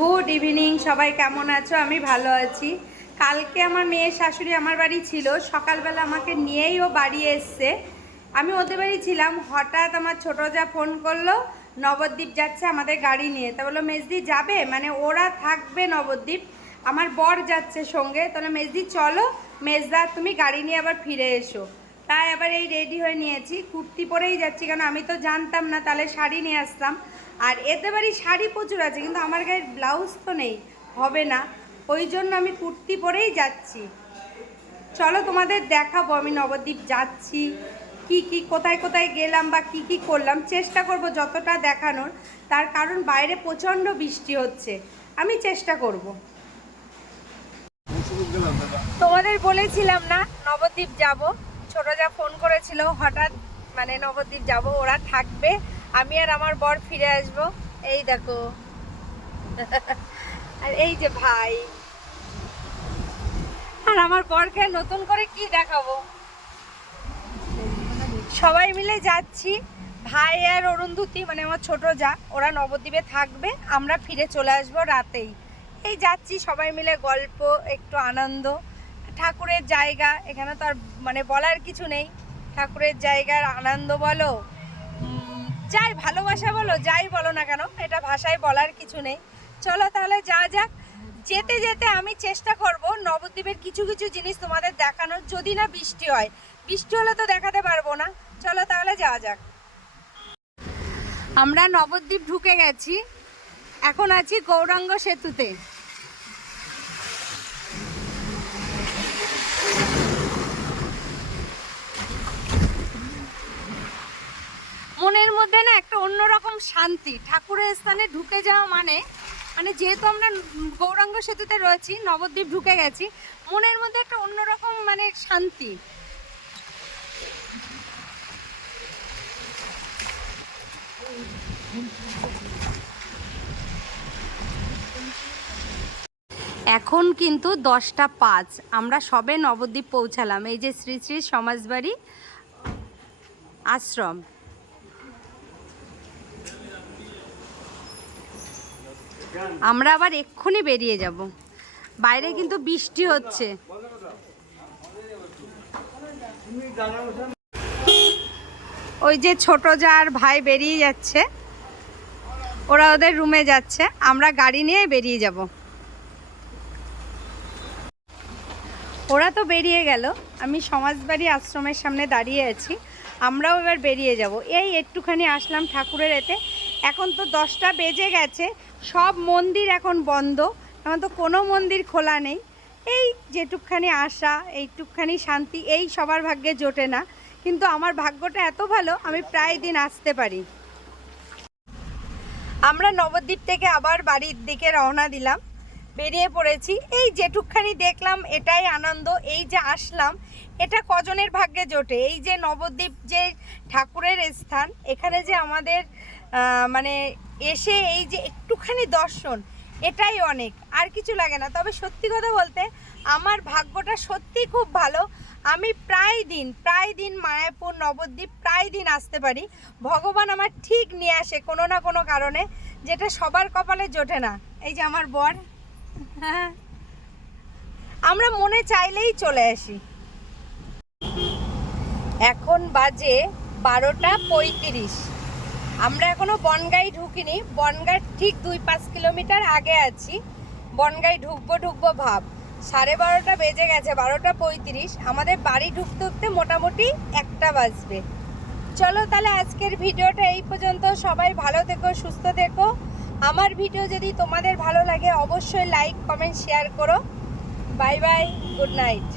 Good evening, সবাই কেমন আছো? আমি ভালো আছি। কালকে আমার মেয়ের শাশুড়ি আমার বাড়ি ছিল, সকালবেলা আমাকে নিয়েই ও বাড়ি এসছে। আমি ওদের বাড়ি ছিলাম, হঠাৎ আমার ছোটো যা ফোন করল, নবদ্বীপ যাচ্ছে আমাদের গাড়ি নিয়ে। তা বলল, মেজদি যাবে? মানে ওরা থাকবে নবদ্বীপ, আমার বর যাচ্ছে সঙ্গে। তাহলে মেজদি চলো, মেজদা তুমি গাড়ি নিয়ে আবার ফিরে এসো। তাই আবার এই রেডি হয়ে নিয়েছি। কুর্তি পরেই যাচ্ছি, কারণ আমি তো জানতাম না, তাহলে শাড়ি নিয়ে আসতাম আর এতে বাড়ি শাড়ি প্রচুর আছে, কিন্তু আমার গায়ে ব্লাউজ তো নেই, হবে না। ওই জন্য আমি কুর্তি পরেই যাচ্ছি। চলো তোমাদের দেখাবো, আমি নবদ্বীপ যাচ্ছি। কি কি, কোথায় কোথায় গেলাম বা কি কি করলাম, চেষ্টা করব যতটা দেখানোর। তার কারণ বাইরে প্রচণ্ড বৃষ্টি হচ্ছে, আমি চেষ্টা করব। তোমাদের বলেছিলাম না নবদ্বীপ যাব? ছোট যা ফোন করেছিল, হঠাৎ মানে নবদ্বীপ যাব, ওরা থাকবে। আমি আর আমার বর ফিরে আসব। এই দেখো। আর এই যে ভাই। আর আমার বরকে নতুন করে কি দেখাবো? সবাই মিলে যাচ্ছি। ভাই আর অরুন্ধুতি মানে আমার ছোট যা, ওরা নবদ্বীপে থাকবে। আমরা ফিরে চলে আসব রাতেই। এই যাচ্ছি সবাই মিলে গল্প, একটু আনন্দ। ঠাকুরের জায়গা, এখানে তো আর মানে বলার কিছু নেই। ঠাকুরের জায়গার আনন্দ বলো যাই ভালোবাসা বলো, যাই বলো না কেন, এটা ভাষায় বলার কিছু নেই। চলো তাহলে যা যাক। যেতে যেতে আমি চেষ্টা করব নবদ্বীপের কিছু কিছু জিনিস তোমাদের দেখানোর, যদি না বৃষ্টি হয়। বৃষ্টি হলে তো দেখাতে পারব না। চলো তাহলে যাওয়া যাক। আমরা নবদ্বীপ ঢুকে গেছি। এখন আছি গৌরাঙ্গ সেতুতে। মনের মধ্যে না একটা অন্যরকম শান্তি। ঠাকুরের স্থানে ঢুকে যাওয়া মানে মানে যেহেতু আমরা গৌরাঙ্গ সেতুতে রয়েছি, নবদ্বীপ ঢুকে গেছি, মনের মধ্যে একটা অন্যরকম মানে শান্তি। এখন কিন্তু দশটা পাঁচ। আমরা সবে নবদ্বীপ পৌঁছালাম। এই যে শ্রী শ্রী সমাজবাড়ি আশ্রম। আমরা আবার এক্ষুনি বেরিয়ে যাব। বাইরে কিন্তু বৃষ্টি হচ্ছে। ওই যে ছোট যার ভাই বেরিয়ে যাচ্ছে। ওরা ওদের রুমে যাচ্ছে। আমরা গাড়ি নিয়ে বেরিয়ে যাব। ওরা তো বেরিয়ে গেল। আমি সমাজবাড়ি আশ্রমের সামনে দাঁড়িয়ে আছি। আমরাও এবার বেরিয়ে যাব। এই একটুখানি আসলাম ঠাকুরের এতে। এখন তো দশটা বেজে গেছে। সব মন্দির এখন বন্ধ। এখন তো কোনো মন্দির খোলা নেই। এই যেটুকখানি আসা এইটুকখানি শান্তি, এই সবার ভাগ্যে জোটে না। কিন্তু আমার ভাগ্যটা এত ভালো, আমি প্রায় দিন আসতে পারি। আমরা নবদ্বীপ থেকে আবার বাড়ির দিকে রওনা দিলাম। বেরিয়ে পড়েছি। এই যেটুকখানি দেখলাম, এটাই আনন্দ, এই যে আসলাম, এটা কজনের ভাগ্যে জোটে? এই যে নবদ্বীপ যে ঠাকুরের স্থান, এখানে যে আমাদের মানে এসে এই যে একটুখানি দর্শন, এটাই অনেক। আর কিছু লাগে না। তবে সত্যি কথা বলতে, আমার ভাগ্যটা সত্যি খুব ভালো। আমি প্রায় দিন প্রায় দিন মায়াপুর নবদ্বীপ প্রায় দিন আসতে পারি। ভগবান আমার ঠিক নিয়ে আসে কোনো না কোনো কারণে, যেটা সবার কপালে জোটে না। এই যে আমার বর। আমরা মনে চাইলেই চলে আসি। এখন বাজে বারোটা পঁয়ত্রিশ। আমরা এখনও বনগাই ঢুকিনি। বনগাঁ ঠিক দুই পাঁচ কিলোমিটার আগে আছি। বনগাই ঢুকবো ঢুকবো ভাব। সাড়ে বারোটা বেজে গেছে, বারোটা পঁয়ত্রিশ। আমাদের বাড়ি ঢুকতে ঢুকতে মোটামুটি একটা বাজবে। চলো তাহলে আজকের ভিডিওটা এই পর্যন্ত। সবাই ভালো থেকো, সুস্থ থেকো। আমার ভিডিও যদি তোমাদের ভালো লাগে, অবশ্যই লাইক কমেন্ট শেয়ার করো। Bye bye good night